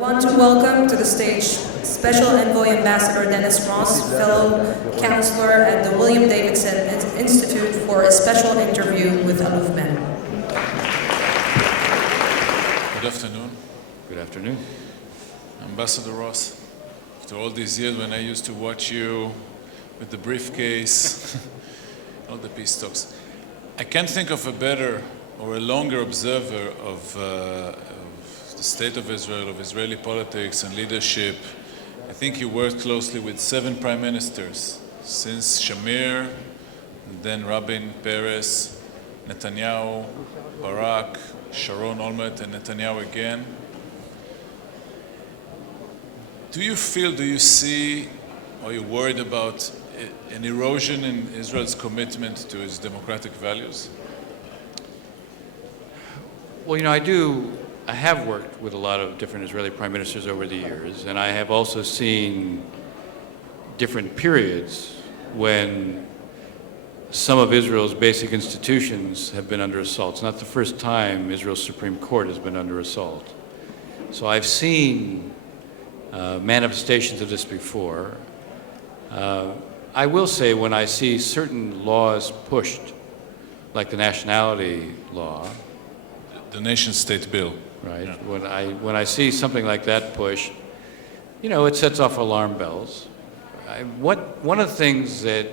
want to welcome to the stage Special Envoy Ambassador Dennis, fellow counselor at the William Davidson Institute for a special interview with Aluf Ben. Good afternoon. Good afternoon. Ambassador Ross, after all these years when I used to watch you with the briefcase, all the peace talks, I can't think of a better or a longer observer of the state of Israel, of Israeli politics and leadership. I think you worked closely with 7 prime ministers since Shamir, then Rabin, Peres, Netanyahu, Barak, Sharon, Olmert, and Netanyahu again. Do you feel, do you see, are you worried about an erosion in Israel's commitment to its democratic values? Well, you know, I have worked with a lot of different Israeli prime ministers over the years, and I have also seen different periods when some of Israel's basic institutions have been under assault. It's not the first time Israel's Supreme Court has been under assault. So I've seen manifestations of this before. I will say when I see certain laws pushed, like the nationality law, the nation-state bill. Right. Yeah. When I see something like that push, you know, it sets off alarm bells. One of the things that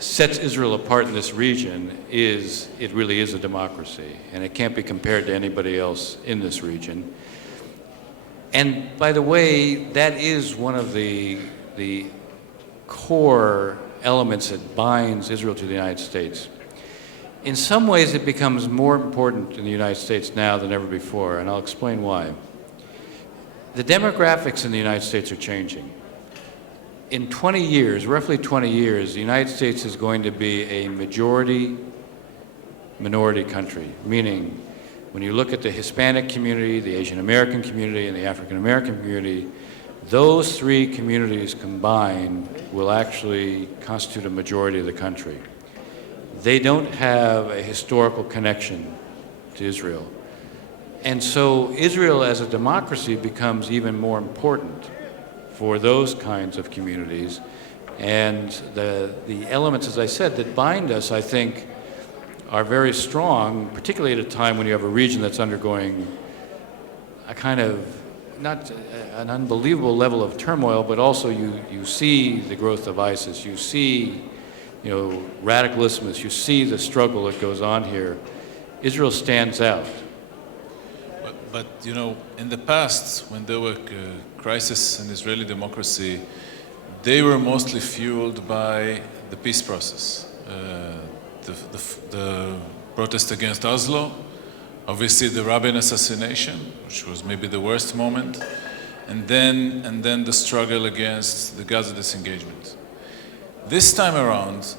sets Israel apart in this region is it really is a democracy, and it can't be compared to anybody else in this region. And by the way, that is one of the core elements that binds Israel to the United States. In some ways, it becomes more important in the United States now than ever before, and I'll explain why. The demographics in the United States are changing. In 20 years, roughly 20 years, the United States is going to be a majority-minority country, meaning when you look at the Hispanic community, the Asian American community, and the African American community, those 3 communities combined will actually constitute a majority of the country. They don't have a historical connection to Israel. And so Israel as a democracy becomes even more important for those kinds of communities. And the elements, as I said, that bind us, I think, are very strong, particularly at a time when you have a region that's undergoing a kind of, not an unbelievable level of turmoil, but also you see the growth of ISIS, you see radicalism, you see the struggle that goes on here. Israel stands out. But you know, in the past, when there were crises in Israeli democracy, they were mostly fueled by the peace process. The protest against Oslo, obviously the Rabin assassination, which was maybe the worst moment, and then the struggle against the Gaza disengagement. This time around,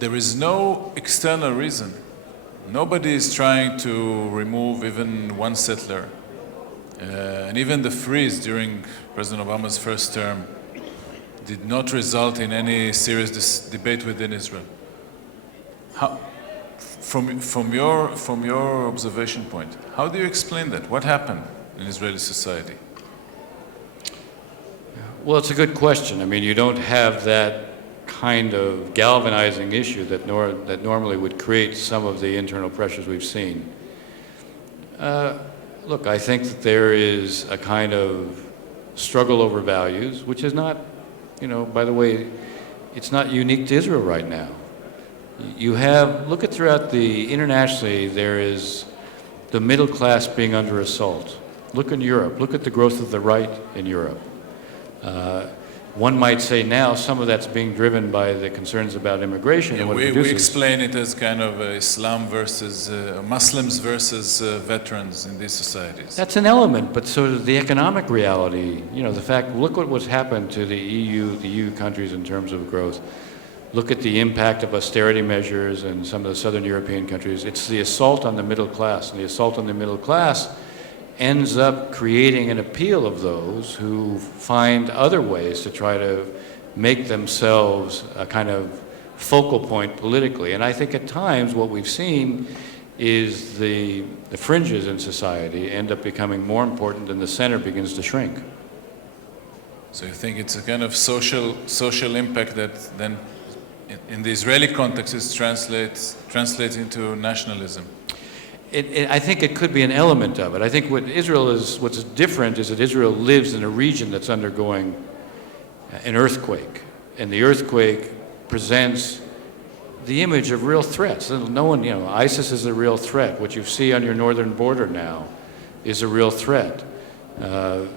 there is no external reason. Nobody is trying to remove even one settler. And even the freeze during President Obama's first term did not result in any serious debate within Israel. From your observation point, how do you explain that? What happened in Israeli society? Well, it's a good question. I mean, you don't have that kind of galvanizing issue that normally would create some of the internal pressures we've seen. Look, I think that there is a kind of struggle over values, which is not, by the way, it's not unique to Israel right now. You have, look at throughout internationally, there is the middle class being under assault. Look in Europe, look at the growth of the right in Europe. One might say now some of that's being driven by the concerns about immigration. Yeah, we explain it as kind of Islam versus Muslims versus veterans in these societies. That's an element, but so the economic reality, the fact, look at what's happened to the EU countries in terms of growth. Look at the impact of austerity measures in some of the southern European countries. It's the assault on the middle class, and the assault on the middle class ends up creating an appeal of those who find other ways to try to make themselves a kind of focal point politically. And I think at times what we've seen is the fringes in society end up becoming more important and the center begins to shrink. So you think it's a kind of social impact that then in the Israeli context it translates into nationalism? I think it could be an element of it. I think what's different is that Israel lives in a region that's undergoing an earthquake, and the earthquake presents the image of real threats. No one, ISIS is a real threat. What you see on your northern border now is a real threat. The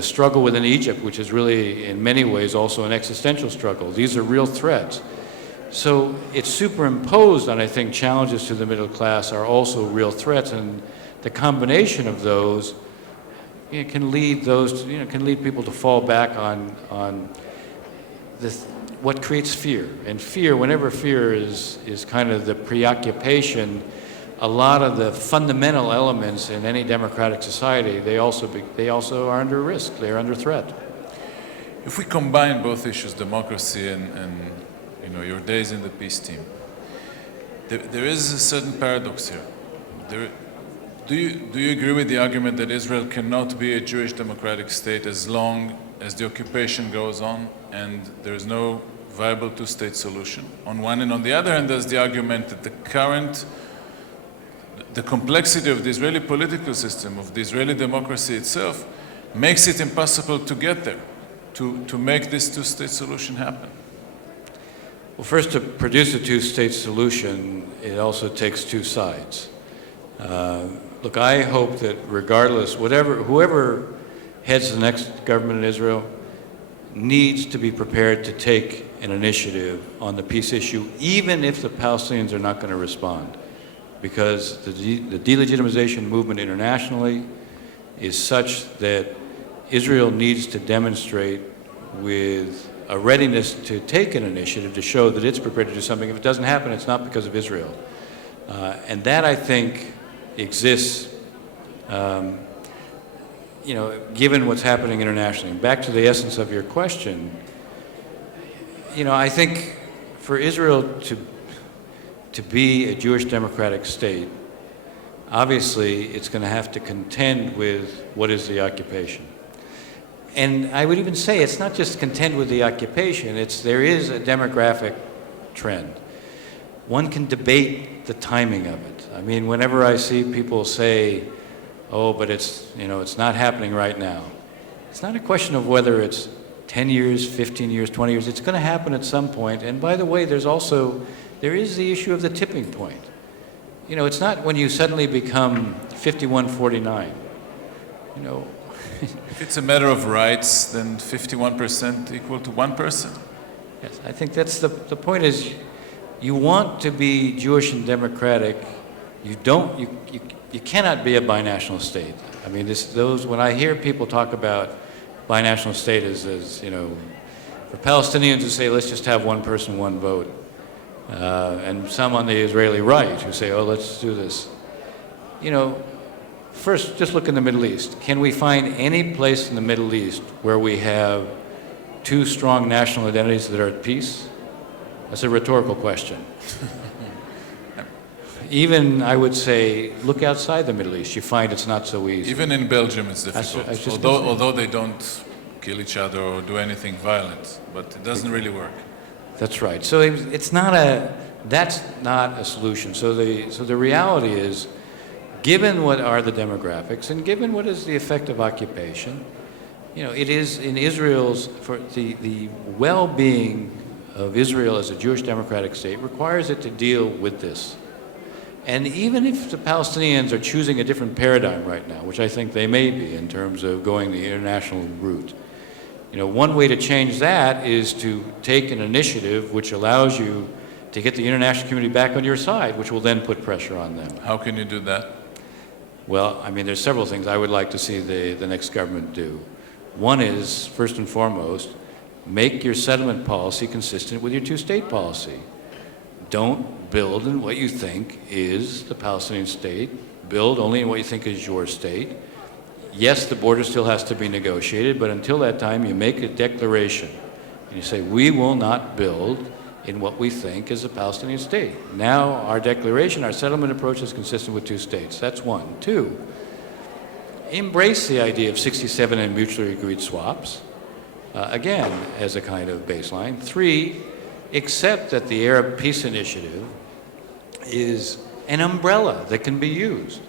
struggle within Egypt, which is really in many ways also an existential struggle, these are real threats. So it's superimposed on, I think, challenges to the middle class are also real threats, and the combination of those can lead people to fall back on what creates fear. And fear, whenever fear is kind of the preoccupation, a lot of the fundamental elements in any democratic society, they also are under risk. They are under threat. If we combine both issues, democracy and your days in the peace team, there is a certain paradox here. Do you agree with the argument that Israel cannot be a Jewish democratic state as long as the occupation goes on and there is no viable two-state solution on one hand? On the other hand, there's the argument that the complexity of the Israeli political system, of the Israeli democracy itself, makes it impossible to get there, to make this two-state solution happen. Well, first, to produce a two-state solution, it also takes two sides. Look, I hope that regardless, whoever heads the next government in Israel needs to be prepared to take an initiative on the peace issue, even if the Palestinians are not going to respond, because the delegitimization movement internationally is such that Israel needs to demonstrate with a readiness to take an initiative to show that it's prepared to do something. If it doesn't happen, it's not because of Israel. And that, I think, exists, given what's happening internationally. And back to the essence of your question, I think for Israel to be a Jewish democratic state, obviously it's going to have to contend with what is the occupation. And I would even say it's not just contend with the occupation, there is a demographic trend. One can debate the timing of it. I mean, whenever I see people say, oh, but it's not happening right now. It's not a question of whether it's 10 years, 15 years, 20 years. It's going to happen at some point. And by the way, there is the issue of the tipping point. It's not when you suddenly become 51-49. If it's a matter of rights, then 51% equal to one person. Yes, I think that's the point is, you want to be Jewish and democratic. You cannot be a binational state. I mean, when I hear people talk about binational state as for Palestinians who say, let's just have one person, one vote, and some on the Israeli right who say, oh, let's do this. First, just look in the Middle East. Can we find any place in the Middle East where we have two strong national identities that are at peace? That's a rhetorical question. Even, I would say, look outside the Middle East. You find it's not so easy. Even in Belgium it's difficult, although they don't kill each other or do anything violent, but it doesn't really work. That's right. So that's not a solution. So the reality is, given what are the demographics and given what is the effect of occupation, it is in Israel's, for the well-being of Israel as a Jewish democratic state requires it to deal with this. And even if the Palestinians are choosing a different paradigm right now, which I think they may be in terms of going the international route, one way to change that is to take an initiative which allows you to get the international community back on your side, which will then put pressure on them. How can you do that? Well, I mean, there's several things I would like to see the next government do. One is, first and foremost, make your settlement policy consistent with your two-state policy. Don't build in what you think is the Palestinian state. Build only in what you think is your state. Yes, the border still has to be negotiated, but until that time, you make a declaration. And you say, we will not build in what we think is a Palestinian state. Now, our declaration, our settlement approach is consistent with two states. That's one. Two, embrace the idea of 67 and mutually agreed swaps, again, as a kind of baseline. Three, accept that the Arab Peace Initiative is an umbrella that can be used.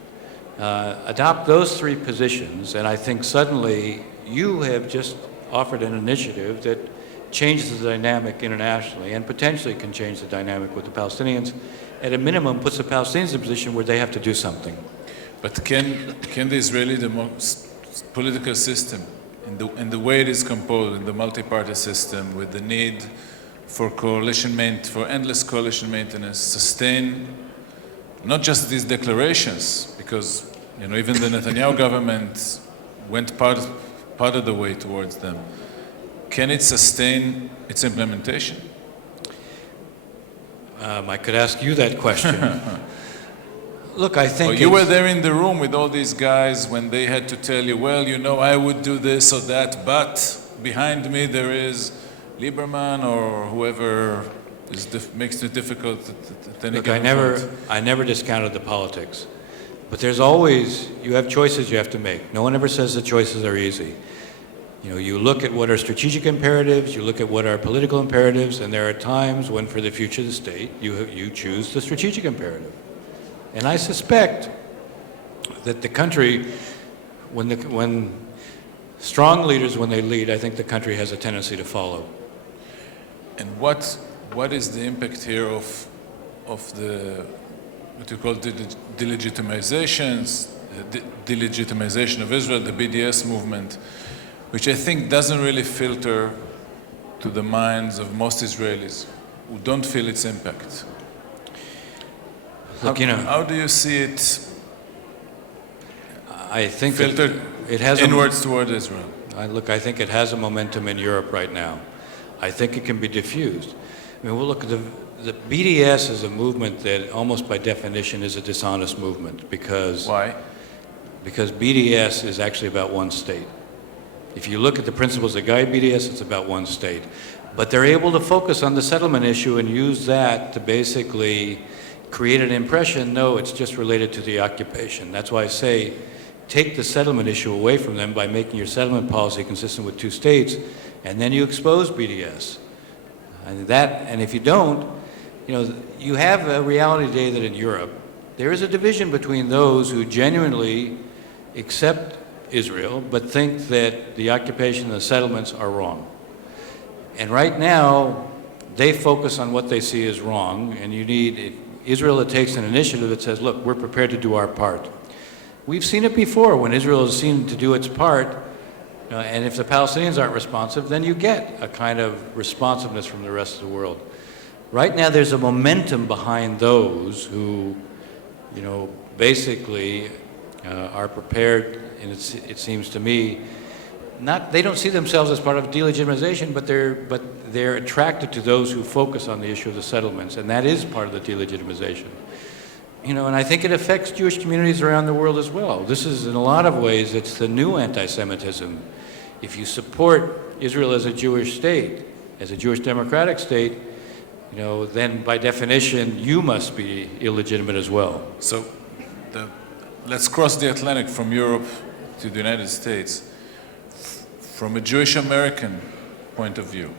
Adopt those three positions, and I think suddenly you have just offered an initiative that changes the dynamic internationally and potentially can change the dynamic with the Palestinians. At a minimum, puts the Palestinians in a position where they have to do something. But can the Israeli political system, in the way it is composed, in the multi-party system, with the need for for endless coalition maintenance, sustain not just these declarations, because even the Netanyahu government went part of the way towards them. Can it sustain its implementation? I could ask you that question. Look, I think you were there in the room with all these guys when they had to tell you, well, I would do this or that, but behind me there is Lieberman or whoever makes it difficult at any Look, given point. I never discounted the politics. But there's always, you have choices you have to make. No one ever says the choices are easy. You look at what are strategic imperatives, you look at what are political imperatives, and there are times when for the future of the state, you choose the strategic imperative. And I suspect that the country, when strong leaders, when they lead, I think the country has a tendency to follow. And what is the impact here of the what you call the delegitimizations, the delegitimization of Israel, the BDS movement, which I think doesn't really filter to the minds of most Israelis who don't feel its impact? Look, how do you see it I think filtered it has inwards toward Israel? I think it has a momentum in Europe right now. I think it can be diffused. The BDS is a movement that almost by definition is a dishonest movement because... Why? Because BDS is actually about one state. If you look at the principles that guide BDS, it's about one state. But they're able to focus on the settlement issue and use that to basically create an impression, no, it's just related to the occupation. That's why I say take the settlement issue away from them by making your settlement policy consistent with two states, and then you expose BDS. And if you don't, you have a reality today that in Europe, there is a division between those who genuinely accept Israel, but think that the occupation and the settlements are wrong. And right now, they focus on what they see as wrong, and if Israel that takes an initiative that says, look, we're prepared to do our part. We've seen it before when Israel has seen to do its part, and if the Palestinians aren't responsive, then you get a kind of responsiveness from the rest of the world. Right now, there's a momentum behind those who, basically are prepared, and it seems to me, they don't see themselves as part of delegitimization, but they're attracted to those who focus on the issue of the settlements, and that is part of the delegitimization. And I think it affects Jewish communities around the world as well. This is, in a lot of ways, it's the new anti-Semitism. If you support Israel as a Jewish state, as a Jewish democratic state, then by definition, you must be illegitimate as well. So let's cross the Atlantic from Europe to the United States. From a Jewish American point of view,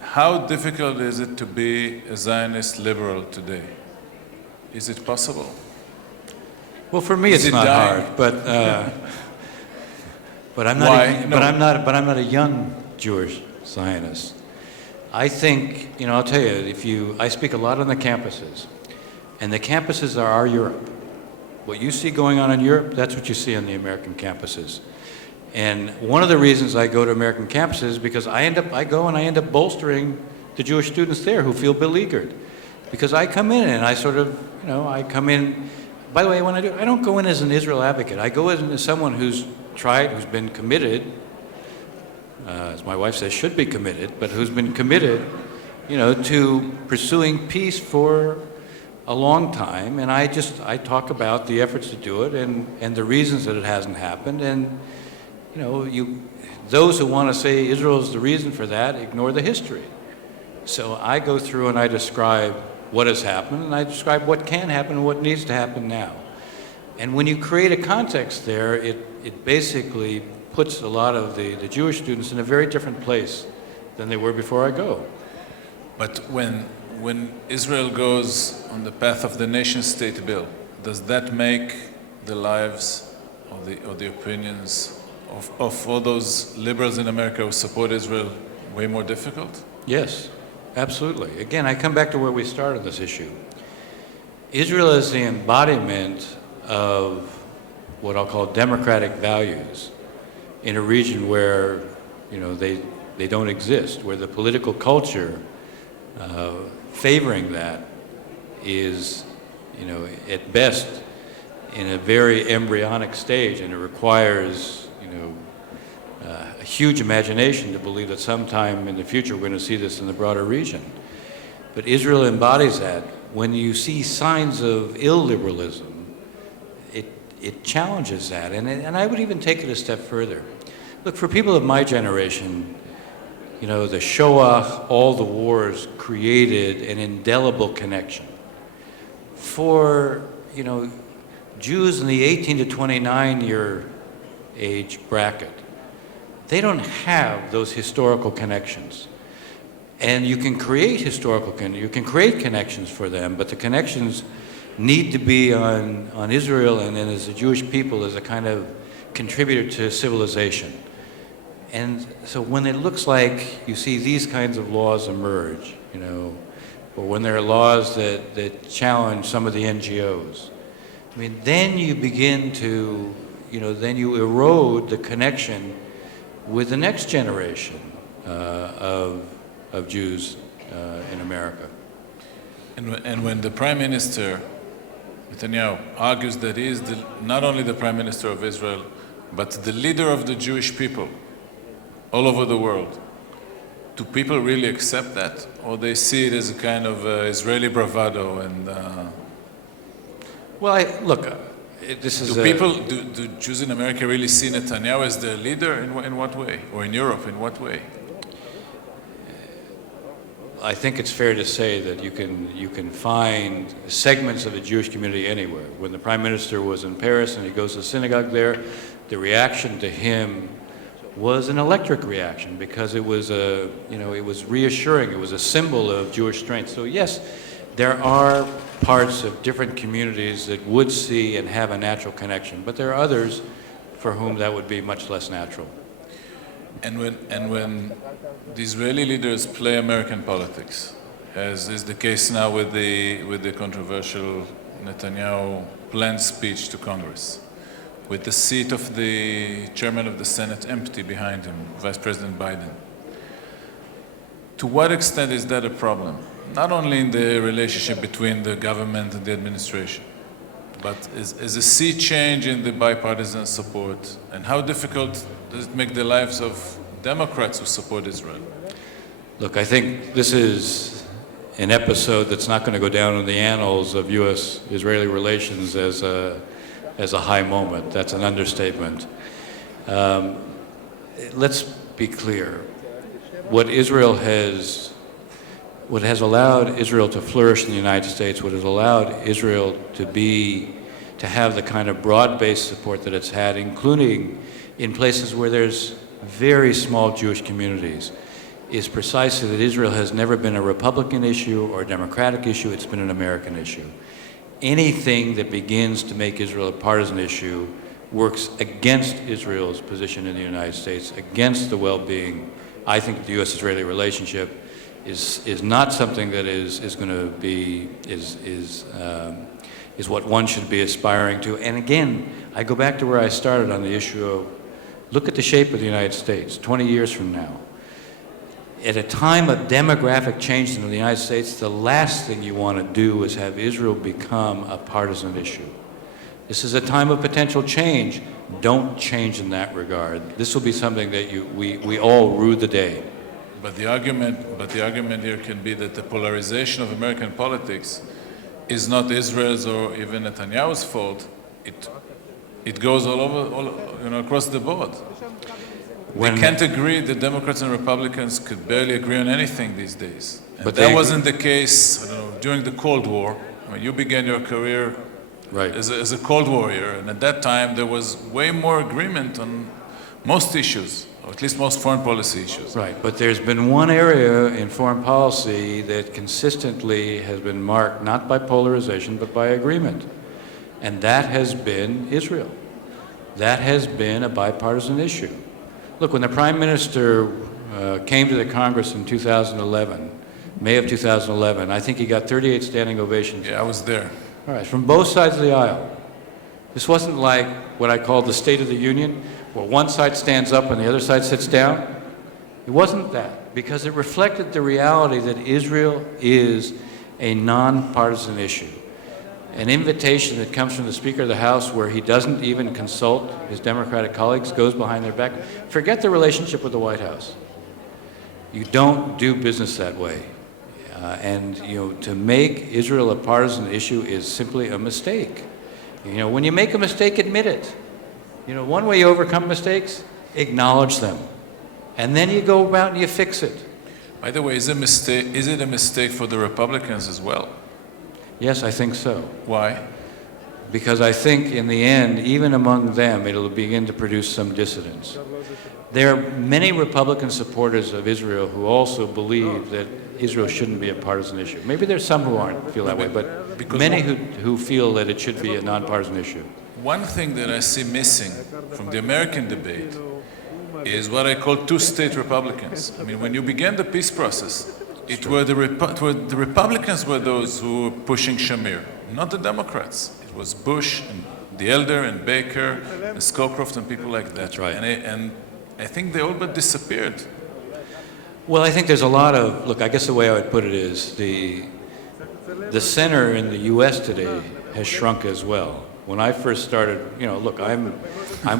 how difficult is it to be a Zionist liberal today? Is it possible? Well, for me, it's not hard, but I'm not a young Jewish Zionist. I think, I'll tell you, I speak a lot on the campuses, and the campuses are our Europe. What you see going on in Europe, that's what you see on the American campuses. And one of the reasons I go to American campuses is because I end up bolstering the Jewish students there who feel beleaguered. Because I come in and I I come in, by the way, when I don't go in as an Israel advocate. I go in as someone who's been committed, as my wife says, should be committed, but who's been committed, to pursuing peace for a long time. And I talk about the efforts to do it and the reasons that it hasn't happened. And, those who want to say Israel is the reason for that ignore the history. So I go through and I describe what has happened, and I describe what can happen and what needs to happen now. And when you create a context there, it basically puts a lot of the Jewish students in a very different place than they were before I go. But when Israel goes on the path of the nation-state bill, does that make the lives or the opinions of all those liberals in America who support Israel way more difficult? Yes, absolutely. Again, I come back to where we started this issue. Israel is the embodiment of what I'll call democratic values in a region where, they don't exist, where the political culture favoring that is, at best in a very embryonic stage, and it requires, a huge imagination to believe that sometime in the future we're going to see this in the broader region. But Israel embodies that. When you see signs of illiberalism, it challenges that, and I would even take it a step further. Look, for people of my generation, the Shoah, all the wars created an indelible connection. For, Jews in the 18 to 29 year age bracket, they don't have those historical connections. And you can create connections for them, but the connections need to be on Israel and then as a Jewish people as a kind of contributor to civilization. And so when it looks like you see these kinds of laws emerge, or when there are laws that challenge some of the NGOs, then you begin to, then you erode the connection with the next generation of Jews in America. And when the Prime Minister, Netanyahu, argues that he is not only the Prime Minister of Israel, but the leader of the Jewish people all over the world, do people really accept that? Or they see it as a kind of Israeli bravado and... Well, this is... Do Jews in America really see Netanyahu as their leader? In what way? Or in Europe, in what way? I think it's fair to say that you can find segments of the Jewish community anywhere. When the Prime Minister was in Paris and he goes to synagogue there, the reaction to him was an electric reaction because it was it was reassuring. It was a symbol of Jewish strength. So yes, there are parts of different communities that would see and have a natural connection, but there are others for whom that would be much less natural. And when the Israeli leaders play American politics, as is the case now with the controversial Netanyahu planned speech to Congress, with the seat of the chairman of the Senate empty behind him, Vice President Biden, to what extent is that a problem? Not only in the relationship between the government and the administration, but is a sea change in the bipartisan support, and how difficult does it make the lives of Democrats who support Israel? Look, I think this is an episode that's not going to go down in the annals of U.S.-Israeli relations as a high moment. That's an understatement. Let's be clear. What has allowed Israel to flourish in the United States, what has allowed Israel to have the kind of broad-based support that it's had, including in places where there's very small Jewish communities, is precisely that Israel has never been a Republican issue or a Democratic issue, it's been an American issue. Anything that begins to make Israel a partisan issue works against Israel's position in the United States, against the well-being. I think the U.S.-Israeli relationship is not something that is going to be, is what one should be aspiring to. And again, I go back to where I started on the issue of, look at the shape of the United States 20 years from now. At a time of demographic change in the United States, the last thing you want to do is have Israel become a partisan issue. This is a time of potential change. Don't change in that regard. This will be something that we all rue the day. But the argument here can be that the polarization of American politics is not Israel's or even Netanyahu's fault. It goes all over, across the board. They can't agree. The Democrats and Republicans could barely agree on anything these days. And But that they- wasn't the case, I don't know, during the Cold War. I mean, you began your career Right. as a Cold Warrior, and at that time there was way more agreement on most issues, or at least most foreign policy issues. Right, but there's been one area in foreign policy that consistently has been marked not by polarization but by agreement, and that has been Israel. That has been a bipartisan issue. Look, when the Prime Minister came to the Congress in 2011, May of 2011, I think he got 38 standing ovations. Yeah, I was there. All right, from both sides of the aisle. This wasn't like what I call the State of the Union, where one side stands up and the other side sits down. It wasn't that, because it reflected the reality that Israel is a nonpartisan issue. An invitation that comes from the Speaker of the House where he doesn't even consult his Democratic colleagues, goes behind their back. Forget the relationship with the White House. You don't do business that way. And to make Israel a partisan issue is simply a mistake. When you make a mistake, admit it. One way you overcome mistakes, acknowledge them. And then you go about and you fix it. By the way, is it a mistake for the Republicans as well? Yes, I think so. Why? Because I think in the end, even among them, it'll begin to produce some dissidence. There are many Republican supporters of Israel who also believe that Israel shouldn't be a partisan issue. Maybe there's some who feel that way, but Because many who feel that it should be a nonpartisan issue. One thing that I see missing from the American debate is what I call two-state Republicans. I mean, when you began the peace process, the Republicans were those who were pushing Shamir, not the Democrats. It was Bush and the Elder and Baker and Scowcroft and people like that. That's right. And I think they all but disappeared. Well, I think there's a lot of, look, I guess the way I would put it is the center in the U.S. today has shrunk as well. When I first started, look, I'm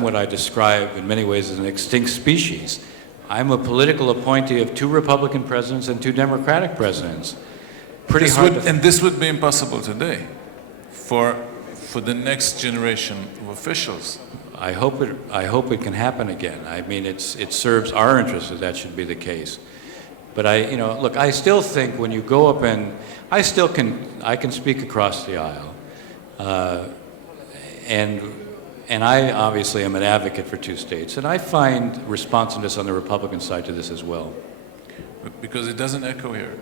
what I describe in many ways as an extinct species. I'm a political appointee of 2 Republican presidents and 2 Democratic presidents. Pretty hard to... And this would be impossible today for the next generation of officials. I hope it can happen again. I mean, it serves our interests that should be the case. But look, I still think when you go up and I can speak across the aisle, and I obviously am an advocate for 2 states, and I find responsiveness on the Republican side to this as well. Because it doesn't echo here.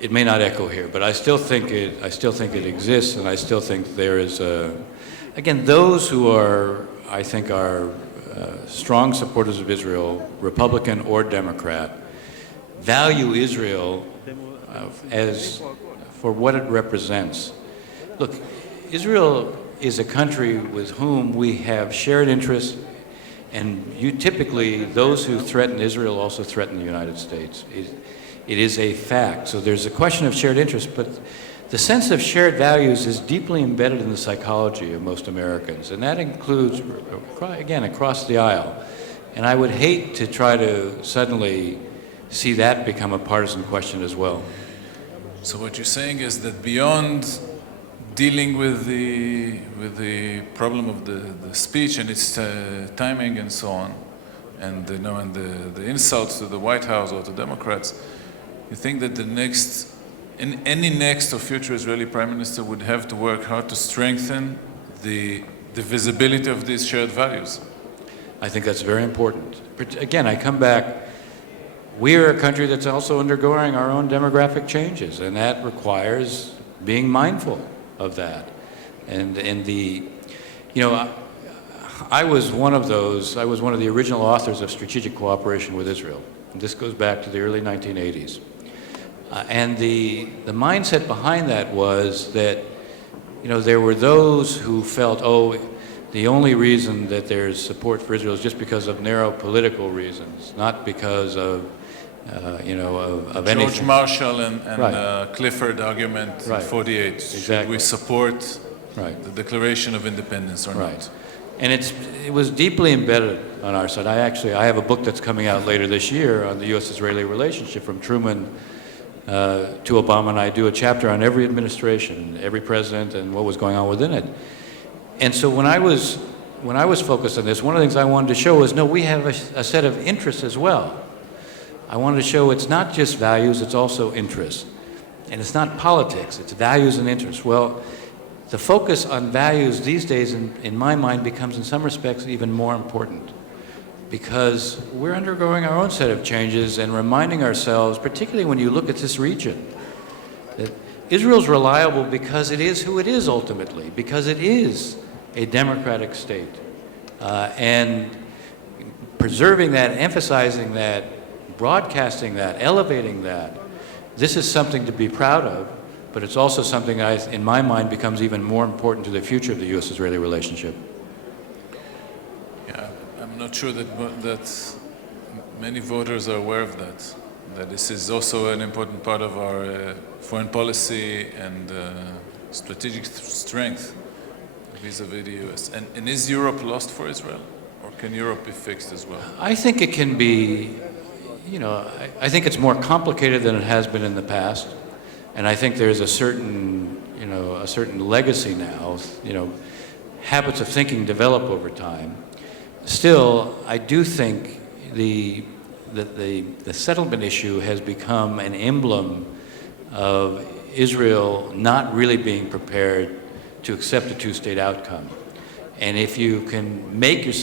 It may not echo here, but I still think it exists, and I still think there is again, those who are strong supporters of Israel, Republican or Democrat, value Israel as for what it represents. Look, Israel is a country with whom we have shared interests, and typically those who threaten Israel also threaten the United States. It is a fact. So there's a question of shared interest, but the sense of shared values is deeply embedded in the psychology of most Americans, and that includes, again, across the aisle. And I would hate to try to suddenly see that become a partisan question as well. So what you're saying is that beyond dealing with the problem of the speech and its timing and so on, and the insults to the White House or to Democrats, you think that any next or future Israeli Prime Minister would have to work hard to strengthen the visibility of these shared values? I think that's very important. But again, I come back, we are a country that's also undergoing our own demographic changes, and that requires being mindful of that. I was one of the original authors of strategic cooperation with Israel. And this goes back to the early 1980s. And the mindset behind that was that, there were those who felt, the only reason that there's support for Israel is just because of narrow political reasons, not because of anything. George Marshall and Right. Clifford argument Right. in 48. Exactly. Should we support Right. the Declaration of Independence or Right. not? And it was deeply embedded on our side. I have a book that's coming out later this year on the U.S.-Israeli relationship from Truman to Obama, and I do a chapter on every administration, every president, and what was going on within it. And so when I was when I was focused on this, one of the things I wanted to show was, no, we have a set of interests as well. I wanted to show it's not just values, it's also interests. And it's not politics, it's values and interests. Well, the focus on values these days, in my mind, becomes in some respects even more important, because we're undergoing our own set of changes and reminding ourselves, particularly when you look at this region, that Israel's reliable because it is who it is ultimately, because it is a democratic state. And preserving that, emphasizing that, broadcasting that, elevating that, this is something to be proud of, but it's also something in my mind becomes even more important to the future of the U.S.-Israeli relationship. Yeah, I'm not sure that many voters are aware of that this is also an important part of our foreign policy and strategic strength vis-a-vis the U.S. And is Europe lost for Israel, or can Europe be fixed as well? I think it can be, I think it's more complicated than it has been in the past. And I think there's a certain legacy now, habits of thinking develop over time. Still, I do think the settlement issue has become an emblem of Israel not really being prepared to accept a two-state outcome. And if you can make yourself